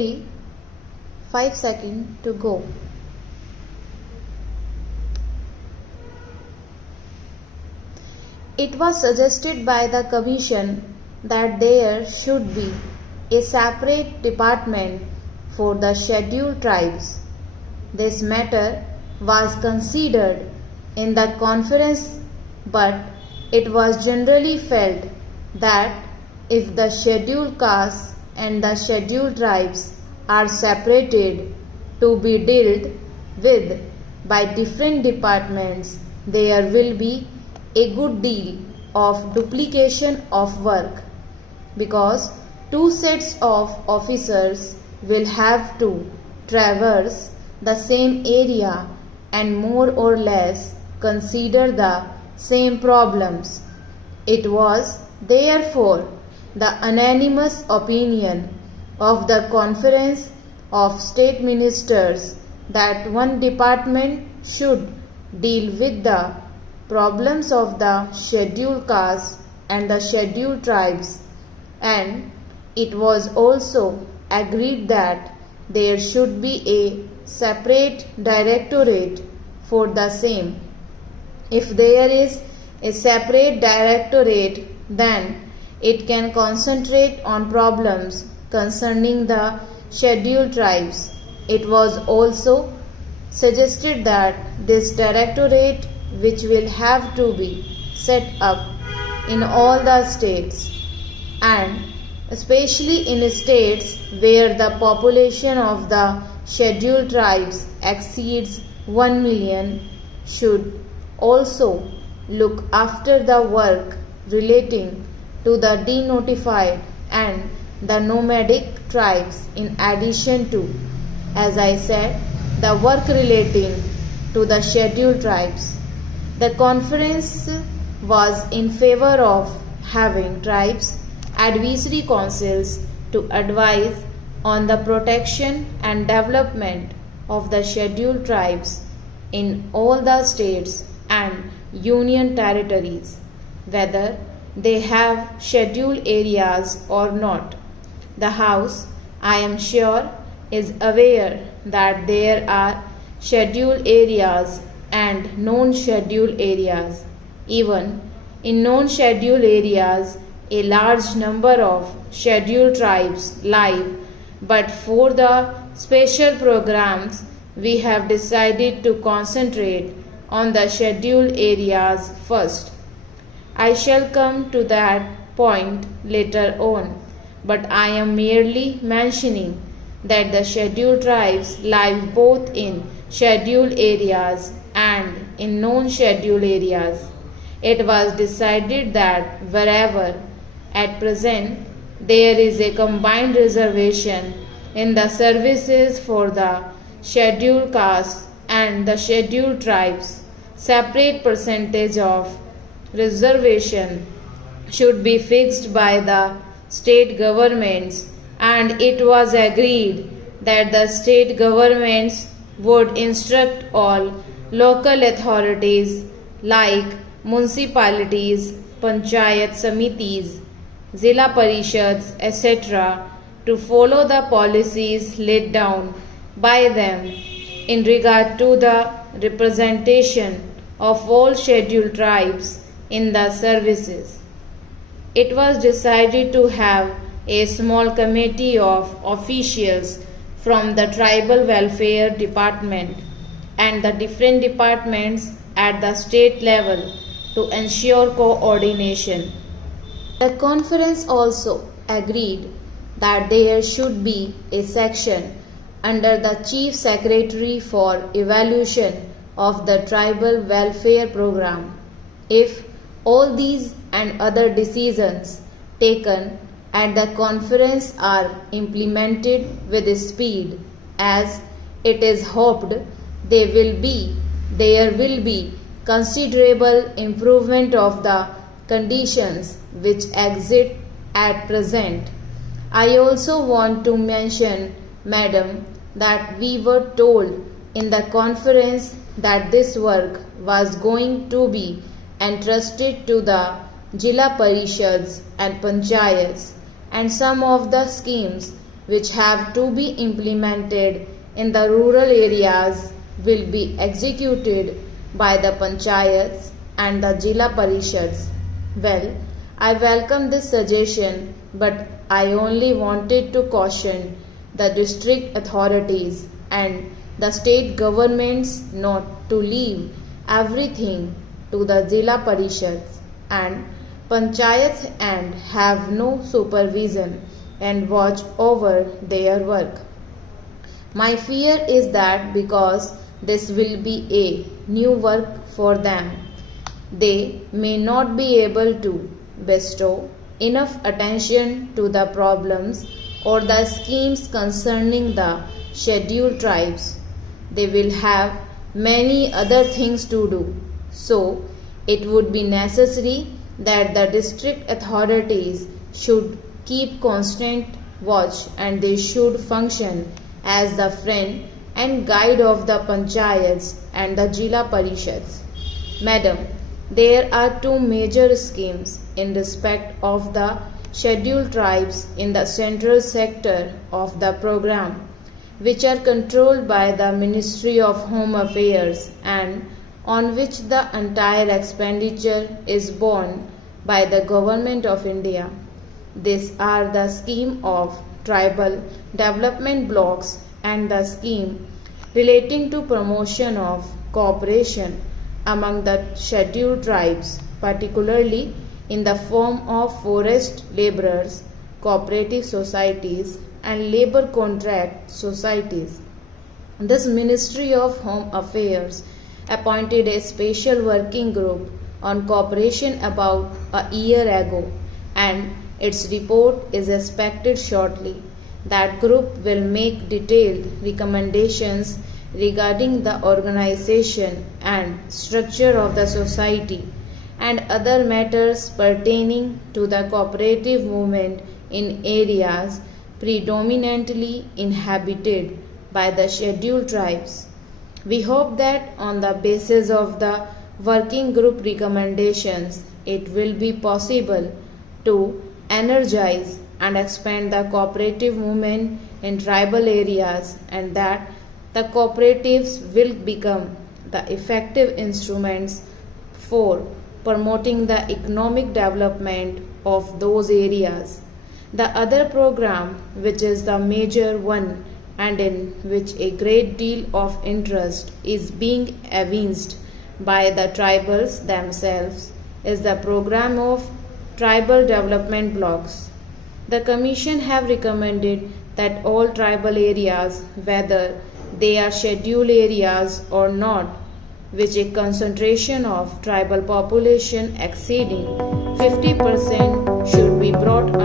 Ready? 5 seconds to go. It was suggested by the Commission that there should be a separate department for the scheduled tribes. This matter was considered in the conference, but it was generally felt that if the scheduled castes and the scheduled tribes are separated to be dealt with by different departments, there will be a good deal of duplication of work, because two sets of officers will have to traverse the same area and more or less consider the same problems. It was therefore the unanimous opinion of the Conference of State Ministers that one department should deal with the problems of the scheduled castes and the scheduled tribes, and it was also agreed that there should be a separate directorate for the same. If there is a separate directorate, then it can concentrate on problems concerning the scheduled tribes. It was also suggested that this directorate, which will have to be set up in all the states, and especially in states where the population of the scheduled tribes exceeds 1 million, should also look after the work relating to the denotified and the nomadic tribes, in addition to, as I said, the work relating to the scheduled tribes. The conference was in favor of having tribes advisory councils to advise on the protection and development of the scheduled tribes in all the states and union territories, whether they have scheduled areas or not. The House, I am sure, is aware that there are scheduled areas and non-scheduled areas. Even in non-scheduled areas, a large number of scheduled tribes live, but for the special programs, we have decided to concentrate on the scheduled areas first. I shall come to that point later on, but I am merely mentioning that the scheduled tribes live both in scheduled areas and in non-scheduled areas. It was decided that wherever at present there is a combined reservation in the services for the scheduled castes and the scheduled tribes, separate percentage of reservation should be fixed by the state governments, and it was agreed that the state governments would instruct all local authorities like municipalities, panchayat samitis, zilla parishads, etc. to follow the policies laid down by them in regard to the representation of all scheduled tribes in the services. It was decided to have a small committee of officials from the Tribal Welfare Department and the different departments at the state level to ensure coordination. The conference also agreed that there should be a section under the Chief Secretary for evaluation of the Tribal Welfare Program. If all these and other decisions taken at the conference are implemented with speed, as it is hoped there will be considerable improvement of the conditions which exist at present. I also want to mention, Madam, that we were told in the conference that this work was going to be entrusted to the Jilla Parishads and Panchayats, and some of the schemes which have to be implemented in the rural areas will be executed by the panchayats and the Jila Parishads. Well, I welcome this suggestion, but I only wanted to caution the district authorities and the state governments not to leave everything to the Jila Parishads and panchayats and have no supervision and watch over their work. My fear is that because this will be a new work for them, they may not be able to bestow enough attention to the problems or the schemes concerning the scheduled tribes. They will have many other things to do. So, it would be necessary that the district authorities should keep constant watch and they should function as the friend and guide of the panchayats and the Jila Parishads. Madam, there are two major schemes in respect of the scheduled tribes in the central sector of the program, which are controlled by the Ministry of Home Affairs and on which the entire expenditure is borne by the Government of India. These are the scheme of tribal development blocks and the scheme relating to promotion of cooperation among the scheduled tribes, particularly in the form of forest laborers, cooperative societies and labor contract societies. This Ministry of Home Affairs appointed a special working group on cooperation about a year ago, and its report is expected shortly. That group will make detailed recommendations regarding the organization and structure of the society and other matters pertaining to the cooperative movement in areas predominantly inhabited by the scheduled tribes. We hope that on the basis of the working group recommendations, it will be possible to energize and expand the cooperative movement in tribal areas, and that the cooperatives will become the effective instruments for promoting the economic development of those areas. The other program, which is the major one and in which a great deal of interest is being evinced by the tribals themselves, is the program of tribal development blocks. The Commission have recommended that all tribal areas, whether they are scheduled areas or not, which a concentration of tribal population exceeding 50% should be brought under